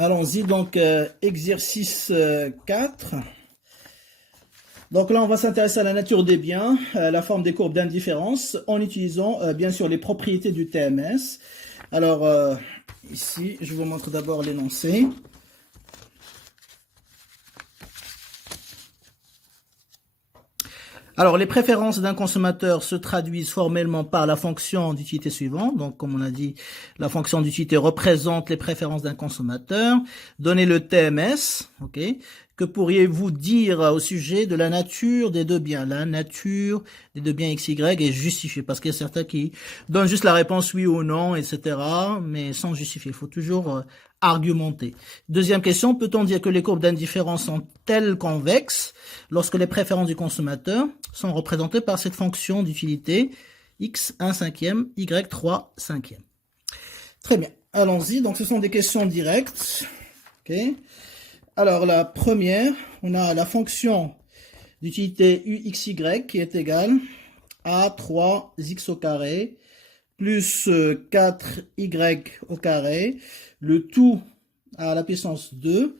Allons-y, donc exercice 4. Donc là, on va s'intéresser à la nature des biens, la forme des courbes d'indifférence, en utilisant bien sûr les propriétés du TMS. Alors ici, je vous montre d'abord l'énoncé. Alors, les préférences d'un consommateur se traduisent formellement par la fonction d'utilité suivante. Donc, comme on a dit, la fonction d'utilité représente les préférences d'un consommateur. Donnez le TMS, ok. Que pourriez-vous dire au sujet de la nature des deux biens? La nature des deux biens X, Y est justifiée, parce qu'il y a certains qui donnent juste la réponse oui ou non, etc., mais sans justifier. Il faut toujours argumenter. Deuxième question, peut-on dire que les courbes d'indifférence sont-elles convexes lorsque les préférences du consommateur sont représentées par cette fonction d'utilité x 1/5, y 3/5? Très bien, allons-y. Donc ce sont des questions directes. Okay. Alors la première, on a la fonction d'utilité uxy qui est égale à 3x au carré plus 4y au carré, le tout à la puissance 2,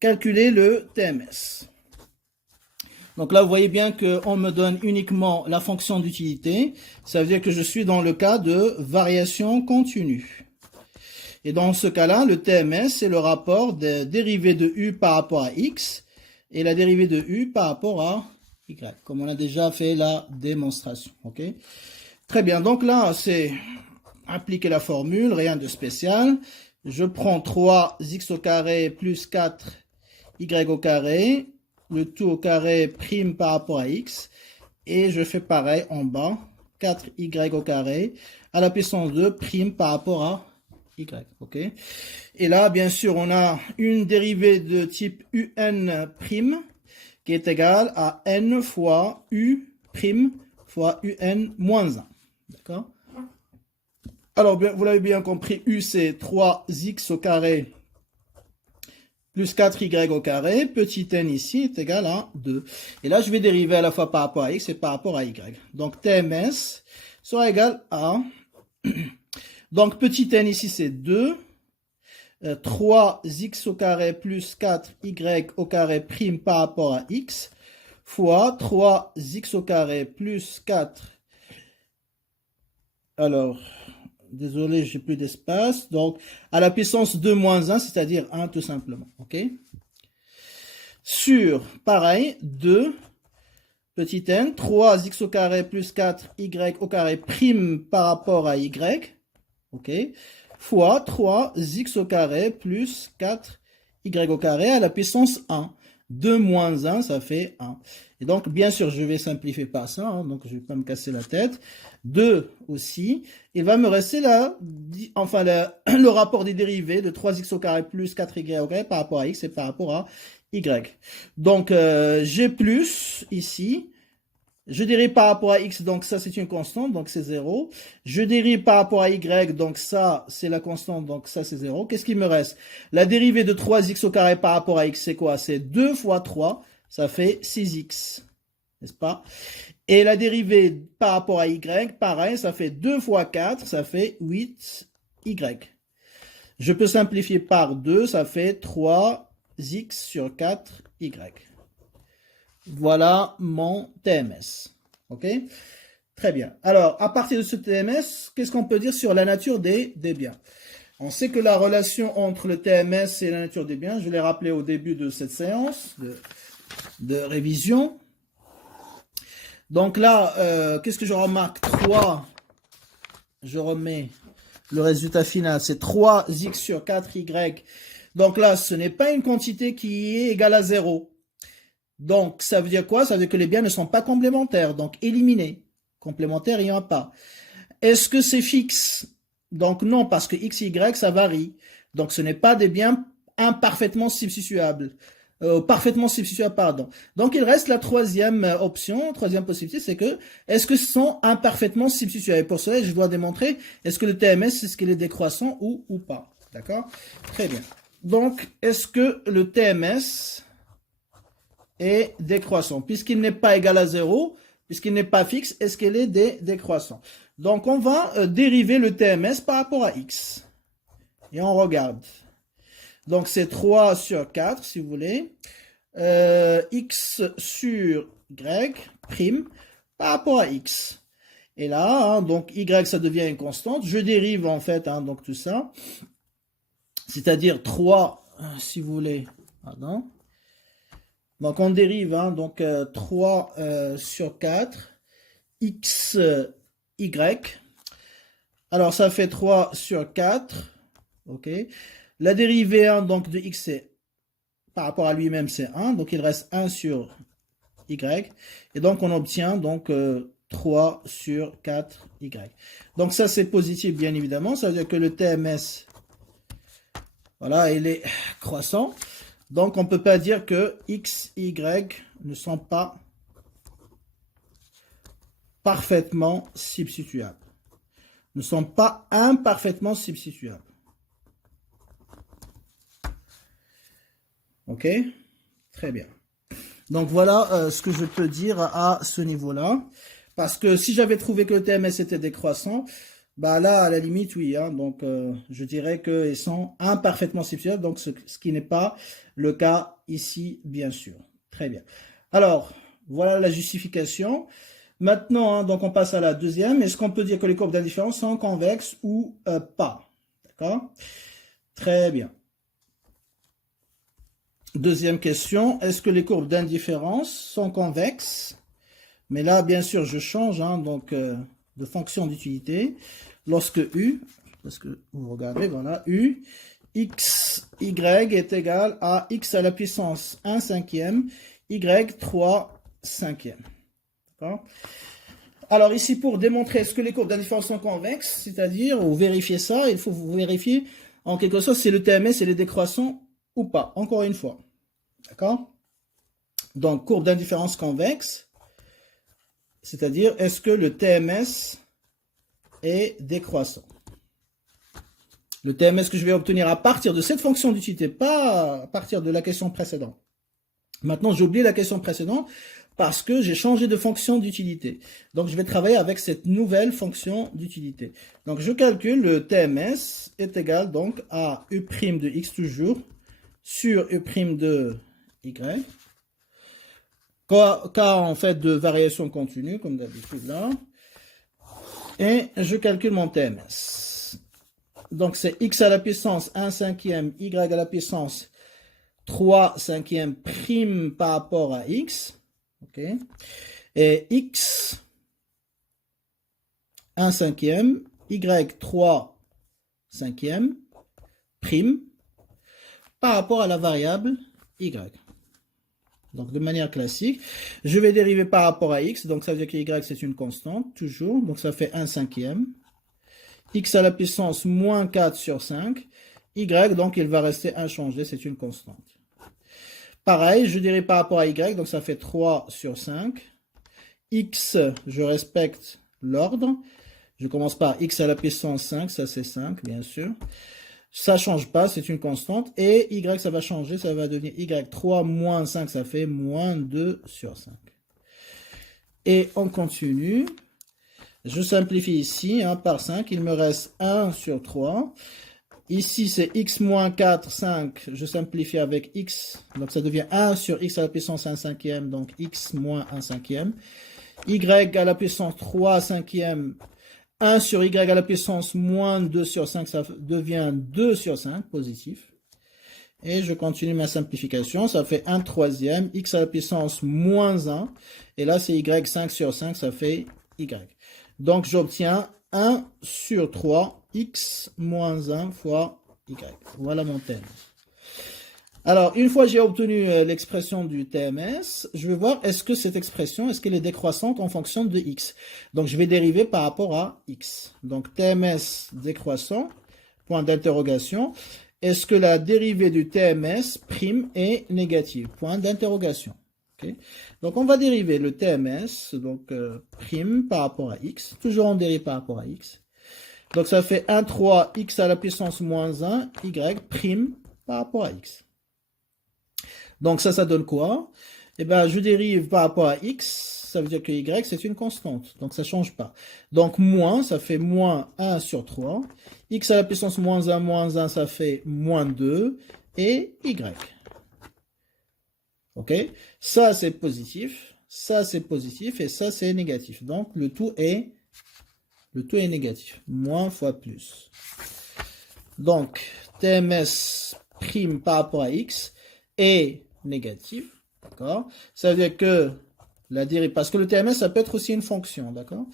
calculer le TMS. Donc là, vous voyez bien qu'on me donne uniquement la fonction d'utilité. Ça veut dire que je suis dans le cas de variation continue. Et dans ce cas-là, le TMS, c'est le rapport de dérivée de u par rapport à x et la dérivée de u par rapport à y, comme on a déjà fait la démonstration. Okay. Très bien, donc là, c'est appliquer la formule, rien de spécial. Je prends 3x au carré plus 4y au carré, le tout au carré prime par rapport à x, et je fais pareil en bas, 4y au carré, à la puissance 2 prime par rapport à y, ok. Et là, bien sûr, on a une dérivée de type un' qui est égale à n fois u' fois un moins 1. D'accord? Alors, vous l'avez bien compris, u c'est 3x au carré plus 4y au carré, petit n ici est égal à 2. Et là, je vais dériver à la fois par rapport à x et par rapport à y. Donc, TMS sera égal à... Donc, petit n ici, c'est 2. 3x au carré plus 4y au carré prime par rapport à x fois 3x au carré plus 4. Alors, désolé, j'ai plus d'espace. Donc, à la puissance 2 moins 1, c'est-à-dire 1 tout simplement. OK? Sur, pareil, 2, petit n, 3x au carré plus 4y au carré prime par rapport à y. OK? Fois 3x au carré plus 4y au carré à la puissance 1. 2 moins 1, ça fait 1. Et donc, bien sûr, je vais simplifier par ça, hein, donc je ne vais pas me casser la tête. 2 aussi. Il va me rester là, enfin, le rapport des dérivés de 3x au carré plus 4y au carré par rapport à x et par rapport à y. Donc, j'ai plus ici. Je dérive par rapport à x, donc ça c'est une constante, donc c'est 0. Je dérive par rapport à y, donc ça c'est la constante, donc ça c'est 0. Qu'est-ce qu'il me reste? La dérivée de 3x au carré par rapport à x, c'est quoi? C'est 2 fois 3, ça fait 6x, n'est-ce pas? Et la dérivée par rapport à y, pareil, ça fait 2 fois 4, ça fait 8y. Je peux simplifier par 2, ça fait 3x sur 4y. Voilà mon TMS. OK? Très bien. Alors, à partir de ce TMS, qu'est-ce qu'on peut dire sur la nature des biens? On sait que la relation entre le TMS et la nature des biens, je l'ai rappelé au début de cette séance de révision. Donc là, qu'est-ce que je remarque? 3, je remets le résultat final, c'est 3x sur 4y. Donc là, ce n'est pas une quantité qui est égale à 0. Donc, ça veut dire quoi? Ça veut dire que les biens ne sont pas complémentaires, donc éliminés. Complémentaires, il n'y en a pas. Est-ce que c'est fixe? Donc non, parce que x, y, ça varie. Donc ce n'est pas des biens imparfaitement substituables. Parfaitement substituables, pardon. Donc il reste la troisième option, troisième possibilité, c'est que, est-ce que ce sont imparfaitement substituables? Et pour cela, je dois démontrer, est-ce que le TMS, est-ce qu'il est décroissant ou pas? D'accord? Très bien. Donc, est-ce que le TMS est décroissant? Puisqu'il n'est pas égal à 0, puisqu'il n'est pas fixe, est-ce qu'il est décroissant? Donc, on va dériver le TMS par rapport à x. Et on regarde. Donc, c'est 3 sur 4, si vous voulez. X sur Y, prime, par rapport à X. Et là, hein, donc, Y, ça devient une constante. Je dérive, en fait, hein, donc tout ça. C'est-à-dire 3, si vous voulez. Pardon. Donc, on dérive, hein, donc 3 sur 4. X, Y. Alors, ça fait 3 sur 4. OK. La dérivée 1 donc, de X, par rapport à lui-même, c'est 1. Donc, il reste 1 sur Y. Et donc, on obtient donc 3 sur 4 Y. Donc, ça, c'est positif, bien évidemment. Ça veut dire que le TMS, voilà, il est croissant. Donc, on ne peut pas dire que X, Y ne sont pas parfaitement substituables. Ne sont pas imparfaitement substituables. Ok? Très bien. Donc voilà ce que je peux dire à ce niveau-là. Parce que si j'avais trouvé que le TMS était décroissant, bah là, à la limite, oui. Hein, donc je dirais qu'ils sont imparfaitement substituables. Donc ce qui n'est pas le cas ici, bien sûr. Très bien. Alors, voilà la justification. Maintenant, hein, donc on passe à la deuxième. Est-ce qu'on peut dire que les courbes d'indifférence sont convexes ou pas? D'accord? Très bien. Deuxième question, est-ce que les courbes d'indifférence sont convexes? Mais là, bien sûr, je change hein, donc, de fonction d'utilité. Lorsque U, parce que vous regardez, voilà, U, x, y est égal à x à la puissance 1 cinquième, y 3 cinquième. D'accord? Alors ici, pour démontrer est-ce que les courbes d'indifférence sont convexes, c'est-à-dire, ou vérifier ça, il faut vous vérifier en quelque sorte si le TMS est décroissant ou pas, encore une fois. D'accord? Donc, courbe d'indifférence convexe, c'est-à-dire, est-ce que le TMS est décroissant? Le TMS que je vais obtenir à partir de cette fonction d'utilité, pas à partir de la question précédente. Maintenant, j'ai oublié la question précédente parce que j'ai changé de fonction d'utilité. Donc, je vais travailler avec cette nouvelle fonction d'utilité. Donc, je calcule le TMS est égal donc à U' de x toujours sur U' de y. Cas en fait de variation continue, comme d'habitude là. Et je calcule mon TMS. Donc, c'est x à la puissance 1 cinquième, y à la puissance 3 cinquième prime par rapport à x. OK. Et x 1 cinquième, y 3 cinquième prime par rapport à la variable y. Donc, de manière classique, je vais dériver par rapport à x. Donc, ça veut dire que y, c'est une constante, toujours. Donc, ça fait 1 cinquième. X à la puissance moins 4 sur 5. Y, donc, il va rester inchangé. C'est une constante. Pareil, je dérive par rapport à y. Donc, ça fait 3 sur 5. X, je respecte l'ordre. Je commence par x à la puissance 5. Ça, c'est 5, bien sûr. Ça ne change pas, c'est une constante. Et y, ça va changer, ça va devenir y3 moins 5, ça fait moins 2 sur 5. Et on continue. Je simplifie ici hein, par 5, il me reste 1 sur 3. Ici, c'est x moins 4, 5. Je simplifie avec x. Donc, ça devient 1 sur x à la puissance 1 cinquième. Donc, x moins 1 cinquième. Y à la puissance 3 cinquième. 1 sur y à la puissance moins 2 sur 5, ça devient 2 sur 5, positif. Et je continue ma simplification, ça fait 1 troisième, x à la puissance moins 1. Et là, c'est y 5 sur 5, ça fait y. Donc, j'obtiens 1 sur 3, x moins 1 fois y. Voilà mon thème. Alors, une fois j'ai obtenu l'expression du TMS, je vais voir est-ce que cette expression, est-ce qu'elle est décroissante en fonction de x. Donc, je vais dériver par rapport à x. Donc, TMS décroissant, point d'interrogation. Est-ce que la dérivée du TMS prime est négative? Point d'interrogation. Okay. Donc, on va dériver le TMS, donc prime par rapport à x. Toujours on dérive par rapport à x. Donc, ça fait 1, 3, x à la puissance moins 1, y prime par rapport à x. Donc, ça donne quoi? Eh bien, je dérive par rapport à x, ça veut dire que y, c'est une constante. Donc, ça ne change pas. Donc, moins, ça fait moins 1 sur 3. X à la puissance moins 1, ça fait moins 2. et y. Ok? Ça, c'est positif. Ça, c'est positif. Et ça, c'est négatif. Donc, le tout est négatif. Moins fois plus. Donc, TMS prime par rapport à x est négatif. D'accord? Ça veut dire que la dérivée, parce que le TMS, ça peut être aussi une fonction. D'accord?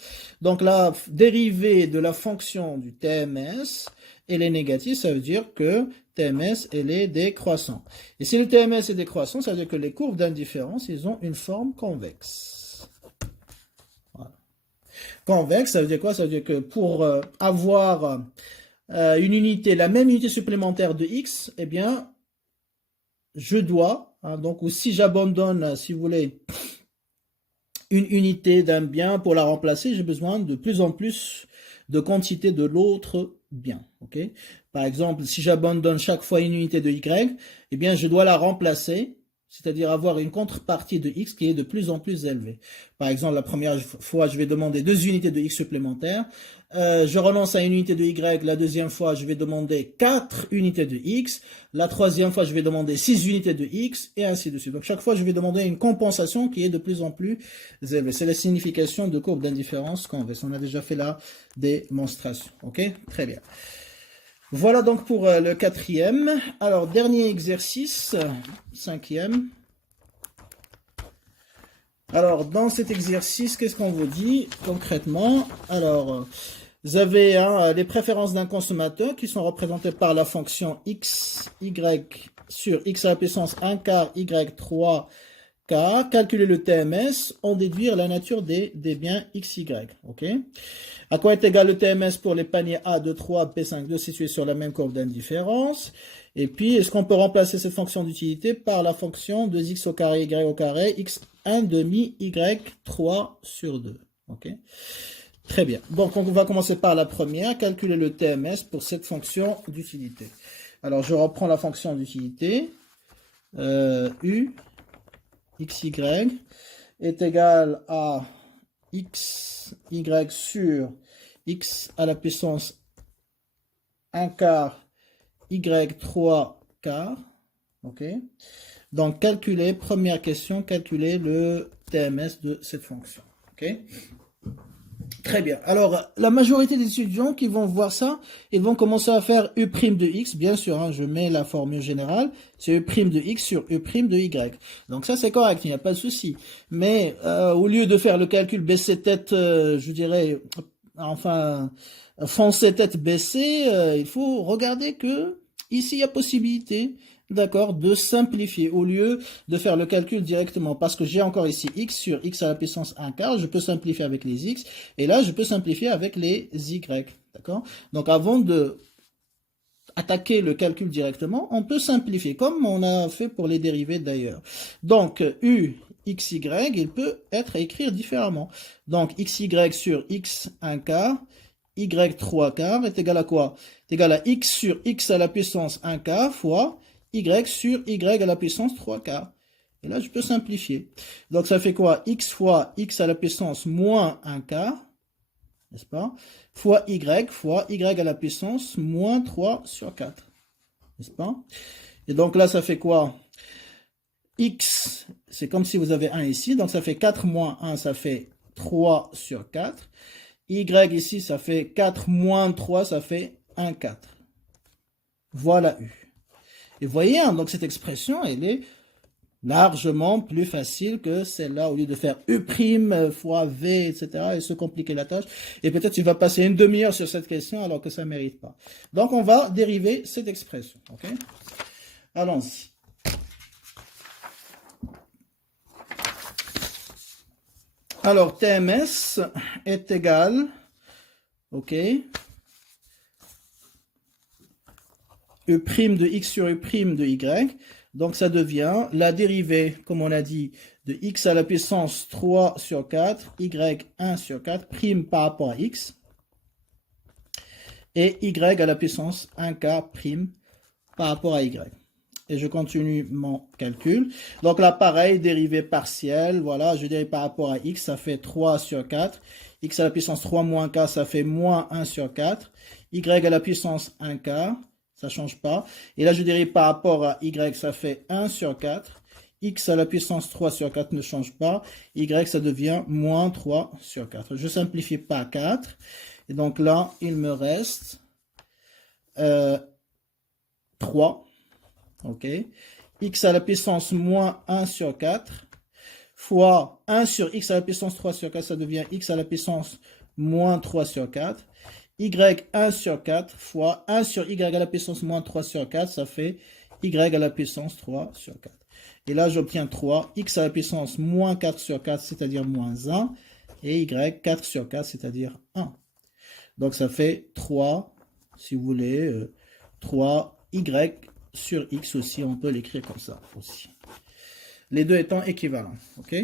Donc, la dérivée de la fonction du TMS, elle est négative. Ça veut dire que TMS, elle est décroissant. Et si le TMS est décroissant, ça veut dire que les courbes d'indifférence, ils ont une forme convexe. Voilà. Convexe, ça veut dire quoi? Ça veut dire que pour avoir une unité, la même unité supplémentaire de x, eh bien, je dois, donc, ou si j'abandonne, si vous voulez, une unité d'un bien, pour la remplacer, j'ai besoin de plus en plus de quantité de l'autre bien. Okay? Par exemple, si j'abandonne chaque fois une unité de y, eh bien, je dois la remplacer, c'est-à-dire avoir une contrepartie de x qui est de plus en plus élevée. Par exemple, la première fois, je vais demander 2 unités de x supplémentaires. Je renonce à une unité de y. La deuxième fois, je vais demander 4 unités de x. La troisième fois, je vais demander 6 unités de x, et ainsi de suite. Donc, chaque fois, je vais demander une compensation qui est de plus en plus élevée. C'est la signification de courbe d'indifférence convexe. On a déjà fait la démonstration. Ok? Très bien. Voilà donc pour le quatrième. Alors, dernier exercice, cinquième. Alors, dans cet exercice, qu'est-ce qu'on vous dit concrètement? Alors, vous avez les préférences d'un consommateur qui sont représentées par la fonction x, y sur x à la puissance 1 quart, y 3 quart. Calculer le TMS, en déduire la nature des biens x, y. Ok? À quoi est égal le TMS pour les paniers A2, 3, P5, 2 situés sur la même courbe d'indifférence? Et puis, est-ce qu'on peut remplacer cette fonction d'utilité par la fonction 2x au carré, y au carré, x1 demi, y3 sur 2? Ok? Très bien. Donc, on va commencer par la première, calculer le TMS pour cette fonction d'utilité. Alors, je reprends la fonction d'utilité. U, xy, est égal à x, y sur x à la puissance 1 quart, y 3 quart. Ok. Donc, calculer, première question, calculer le TMS de cette fonction. Ok. Très bien. Alors, la majorité des étudiants qui vont voir ça, ils vont commencer à faire U' de x. Bien sûr, je mets la formule générale. C'est U' de x sur U' de y. Donc ça, c'est correct, il n'y a pas de souci. Mais au lieu de faire le calcul baisser tête, je dirais, enfin, foncer tête baissée, il faut regarder que ici, il y a possibilité, d'accord, de simplifier au lieu de faire le calcul directement. Parce que j'ai encore ici x sur x à la puissance 1 quart. Je peux simplifier avec les x. Et là, je peux simplifier avec les y. D'accord? Donc, avant de attaquer le calcul directement, on peut simplifier, comme on a fait pour les dérivés d'ailleurs. Donc, u, xy, il peut être écrit différemment. Donc, xy sur x 1 quart, y 3 quarts est égal à quoi? C'est égal à x sur x à la puissance 1 quart fois y sur y à la puissance 3 quarts. Et là, je peux simplifier. Donc, ça fait quoi? X fois x à la puissance moins 1 quart, n'est-ce pas? Fois y à la puissance moins 3 sur 4, n'est-ce pas? Et donc là, ça fait quoi? X, c'est comme si vous avez 1 ici, donc ça fait 4 moins 1, ça fait 3 sur 4. Y ici, ça fait 4 moins 3, ça fait 1 4. Voilà U. Et vous voyez, donc cette expression, elle est largement plus facile que celle-là, au lieu de faire U' fois V, etc., et se compliquer la tâche. Et peut-être tu vas passer une demi-heure sur cette question alors que ça ne mérite pas. Donc, on va dériver cette expression. Okay? Allons-y. Alors, TMS est égal, ok, U' de x sur U' de y. Donc, ça devient la dérivée, comme on a dit, de x à la puissance 3 sur 4, y 1 sur 4, prime par rapport à x, et y à la puissance 1 quart prime par rapport à y. Et je continue mon calcul. Donc là, pareil, dérivée partielle, voilà, je dérive par rapport à x, ça fait 3 sur 4, x à la puissance 3 moins 4, ça fait moins 1 sur 4, y à la puissance 1 quart, ça change pas. Et là, je dérive par rapport à y, ça fait 1 sur 4. X à la puissance 3 sur 4 ne change pas. Y, ça devient moins 3 sur 4. Je simplifie par 4. Et donc là, il me reste 3. OK. X à la puissance moins 1 sur 4 fois 1 sur x à la puissance 3 sur 4, ça devient x à la puissance moins 3 sur 4. Y 1 sur 4 fois 1 sur y à la puissance moins 3 sur 4, ça fait y à la puissance 3 sur 4. Et là, j'obtiens 3, x à la puissance moins 4 sur 4, c'est-à-dire moins 1, et y 4 sur 4, c'est-à-dire 1. Donc, ça fait 3, si vous voulez, 3y sur x aussi, on peut l'écrire comme ça aussi. Les deux étant équivalents, ok?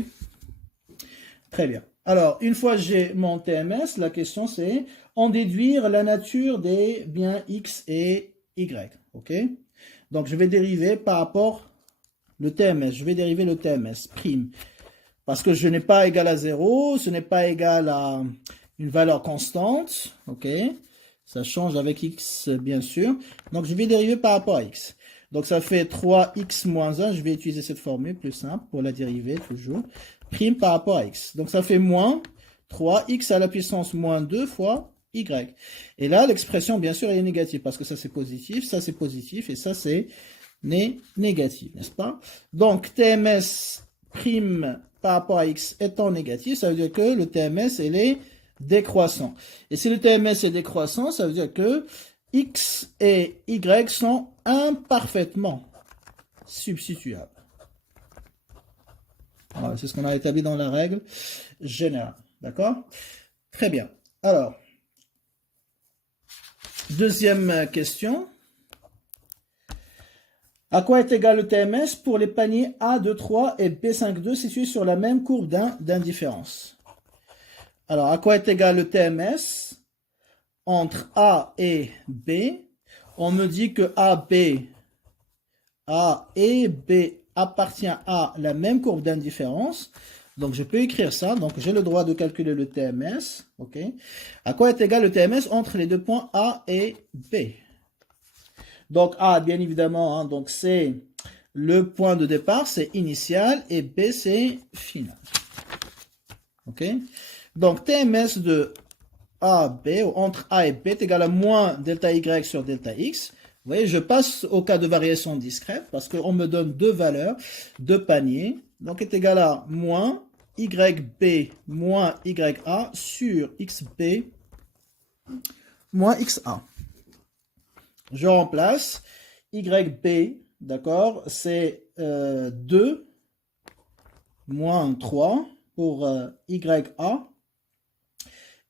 Très bien. Alors, une fois que j'ai mon TMS, la question c'est en déduire la nature des biens x et y, ok? Donc, je vais dériver par rapport le TMS, je vais dériver le TMS, prime, parce que je n'ai pas égal à 0, ce n'est pas égal à une valeur constante, ok? Ça change avec x, bien sûr. Donc, je vais dériver par rapport à x. Donc, ça fait 3x moins 1. Je vais utiliser cette formule plus simple pour la dériver toujours. Prime par rapport à x. Donc, ça fait moins 3x à la puissance moins 2 fois y. Et là, l'expression, bien sûr, elle est négative parce que ça, c'est positif et ça, c'est négatif, n'est-ce pas? Donc, TMS prime par rapport à x étant négatif, ça veut dire que le TMS, il est décroissant. Et si le TMS est décroissant, ça veut dire que x et y sont imparfaitement substituables. Voilà, c'est ce qu'on a établi dans la règle générale. D'accord? Très bien. Alors, deuxième question. À quoi est égal le TMS pour les paniers A23 et B52 situés sur la même courbe d'indifférence? Alors, à quoi est égal le TMS entre A et B? On me dit que A et B appartient à la même courbe d'indifférence. Donc, je peux écrire ça. Donc, j'ai le droit de calculer le TMS. OK. À quoi est égal le TMS entre les deux points A et B? Donc, A, bien évidemment, hein, donc c'est le point de départ, c'est initial, et B, c'est final. OK. Donc, TMS de A, B, entre A et B est égal à moins delta Y sur delta X. Vous voyez, je passe au cas de variation discrète parce qu'on me donne deux valeurs, deux paniers. Donc, est égal à moins YB moins YA sur XB moins XA. Je remplace YB, d'accord, c'est 2 moins 3 pour YA.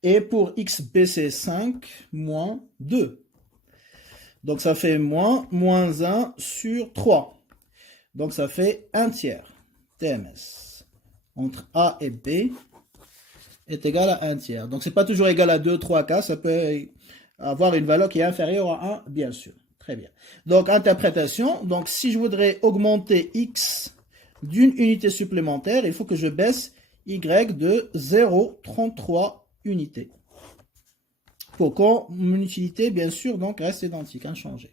Et pour XB, c'est 5 moins 2. Donc, ça fait moins 1 sur 3. Donc, ça fait 1 tiers. TMS entre A et B est égal à 1 tiers. Donc, ce n'est pas toujours égal à 2, 3, 4. Ça peut avoir une valeur qui est inférieure à 1, bien sûr. Très bien. Donc, interprétation. Donc, si je voudrais augmenter X d'une unité supplémentaire, il faut que je baisse Y de 0,33 unités. Pour que mon utilité, bien sûr, donc reste identique, inchangée.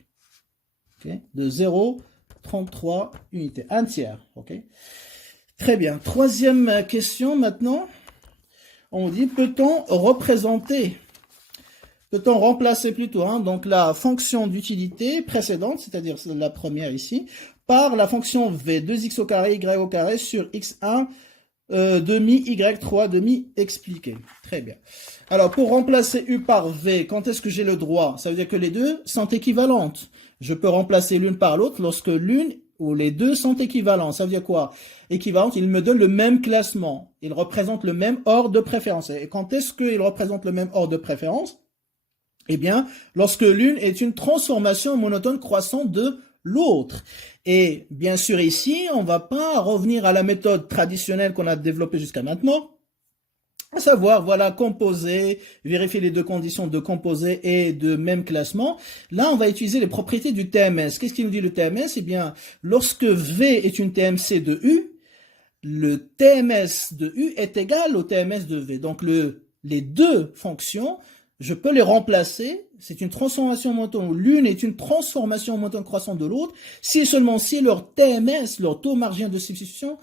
Okay. De 0,33 unités. 1 tiers. Okay. Très bien. Troisième question maintenant. On dit, peut-on remplacer plutôt donc la fonction d'utilité précédente, c'est-à-dire la première ici, par la fonction v, 2x au carré, y au carré sur x1 demi, y3 demi expliqué. Très bien. Alors, pour remplacer u par v, quand est-ce que j'ai le droit? Ça veut dire que les deux sont équivalentes. Je peux remplacer l'une par l'autre lorsque l'une ou les deux sont équivalents. Ça veut dire quoi? Équivalente, ils me donnent le même classement. Ils représentent le même ordre de préférence. Et quand est-ce qu'ils représentent le même ordre de préférence? Eh bien, lorsque l'une est une transformation monotone croissante de l'autre. Et bien sûr ici, on ne va pas revenir à la méthode traditionnelle qu'on a développée jusqu'à maintenant, à savoir, voilà, composer, vérifier les deux conditions de composer et de même classement. Là, on va utiliser les propriétés du TMS. Qu'est-ce qu'il nous dit le TMS? Eh bien, lorsque V est une TMC de U, le TMS de U est égal au TMS de V. Donc, les deux fonctions, je peux les remplacer. C'est une transformation monotone. L'une est une transformation monotone croissante de l'autre, si et seulement si leur TMS, leur taux marginal de substitution,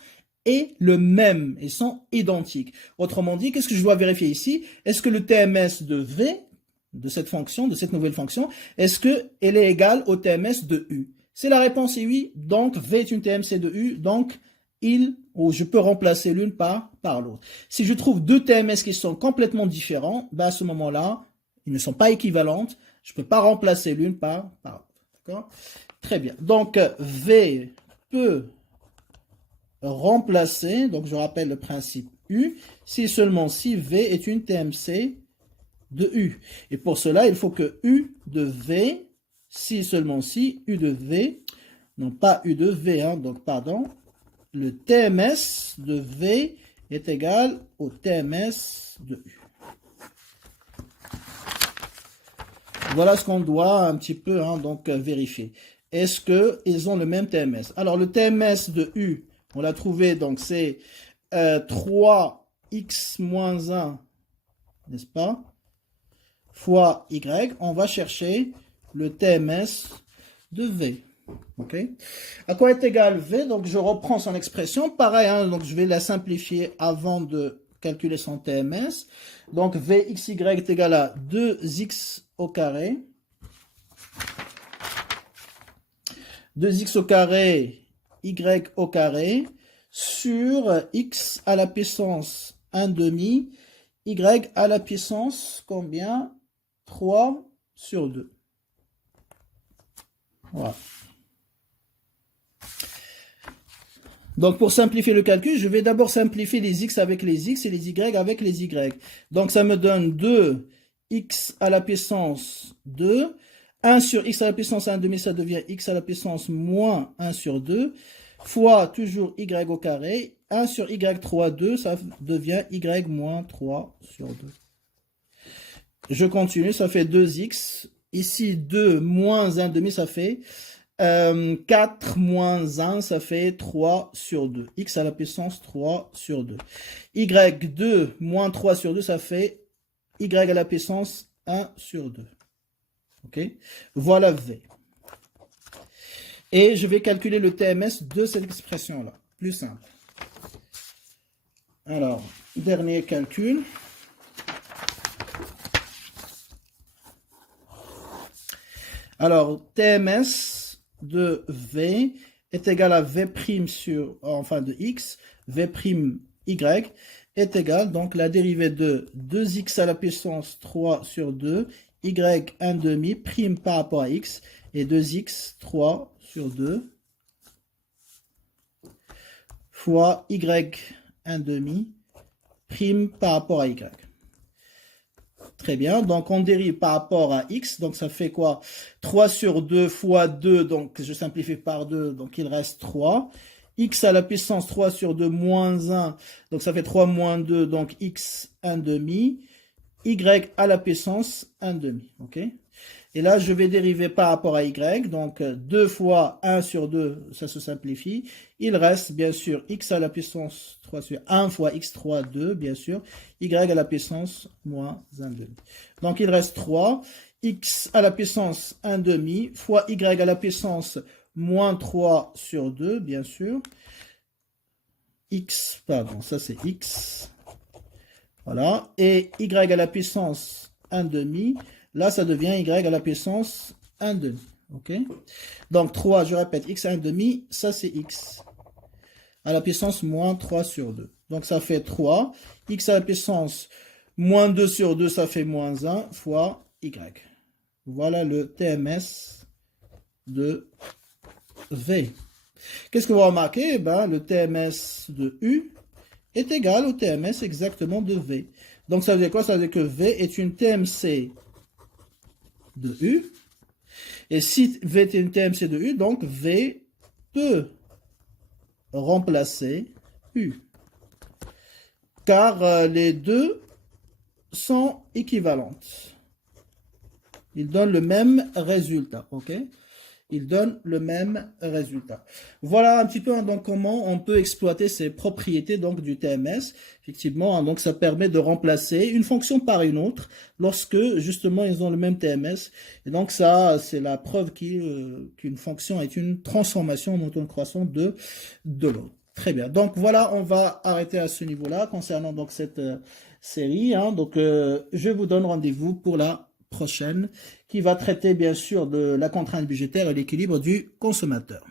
est le même et sont identiques. Autrement dit, qu'est-ce que je dois vérifier ici? Est-ce que le TMS de V, de cette fonction, de cette nouvelle fonction, est-ce qu'elle est égale au TMS de U? Si la réponse est oui, donc V est une TMC de U, donc je peux remplacer l'une par l'autre. Si je trouve deux TMS qui sont complètement différents, ben à ce moment-là, ils ne sont pas équivalentes, je ne peux pas remplacer l'une par l'autre. D'accord? Très bien. Donc, V peut remplacer, donc je rappelle le principe U, si seulement si V est une TMC de U. Et pour cela, il faut que U de V, si seulement si U de V, non pas U de V, hein, donc pardon, le TMS de V est égal au TMS de U. Voilà ce qu'on doit un petit peu donc vérifier. Est-ce qu'ils ont le même TMS? Alors le TMS de U, on l'a trouvé, donc c'est 3x moins 1, n'est-ce pas? Fois Y. On va chercher le TMS de V. Ok. À quoi est égal V? Donc je reprends son expression. Pareil, donc je vais la simplifier avant de calculer son TMS. Donc Vxy est égal à 2x au carré. 2x au carré, y au carré, sur x à la puissance 1 demi, y à la puissance combien? 3 sur 2. Voilà. Donc, pour simplifier le calcul, je vais d'abord simplifier les x avec les x et les y avec les y. Donc, ça me donne 2x à la puissance 2. 1 sur x à la puissance 1 demi, ça devient x à la puissance moins 1 sur 2. Fois toujours y au carré. 1 sur y 3, 2, ça devient y moins 3 sur 2. Je continue, ça fait 2x. Ici, 2 moins 1 demi, ça fait 4 moins 1, ça fait 3 sur 2. X à la puissance 3 sur 2. Y2 moins 3 sur 2, ça fait Y à la puissance 1 sur 2. Ok? Voilà V. Et je vais calculer le TMS de cette expression-là. Plus simple. Alors, dernier calcul. Alors, TMS de V est égal à V' sur, enfin de X, V' Y est égal, donc la dérivée de 2x à la puissance 3 sur 2, Y 1 demi, prime par rapport à X, et 2x 3 sur 2, fois Y 1 demi, prime par rapport à Y. Très bien, donc on dérive par rapport à x, donc ça fait quoi? 3 sur 2 fois 2, donc je simplifie par 2, donc il reste 3. X à la puissance 3 sur 2 moins 1, donc ça fait 3 moins 2, donc x 1 demi. Y à la puissance 1 demi, ok? Et là, je vais dériver par rapport à y, donc 2 fois 1 sur 2, ça se simplifie. Il reste, bien sûr, x à la puissance 3 sur 1 fois x3, 2, bien sûr. Y à la puissance moins 1 demi. Donc, il reste 3. X à la puissance 1 demi fois y à la puissance moins 3 sur 2, bien sûr. X, pardon, ça c'est x. Voilà. Et y à la puissance 1 demi. Là, ça devient y à la puissance 1 demi. Ok? Donc, 3, je répète, x à 1 demi, ça c'est x. À la puissance moins 3 sur 2. Donc, ça fait 3. X à la puissance moins 2 sur 2, ça fait moins 1 fois y. Voilà le TMS de V. Qu'est-ce que vous remarquez? Le TMS de U est égal au TMS exactement de V. Donc, ça veut dire quoi? Ça veut dire que V est une TMC de U. Et si V est une TMC de U, donc V peut remplacer U. Car les deux sont équivalentes. Ils donnent le même résultat. Ok? il donne le même résultat. Voilà un petit peu donc comment on peut exploiter ces propriétés donc du TMS. Effectivement, donc ça permet de remplacer une fonction par une autre lorsque justement ils ont le même TMS. Et donc ça, c'est la preuve qu'une fonction est une transformation en automne croissant de l'autre. Très bien. Donc voilà, on va arrêter à ce niveau-là concernant donc cette série. Hein. Donc je vous donne rendez-vous pour la prochaine qui va traiter bien sûr de la contrainte budgétaire et l'équilibre du consommateur.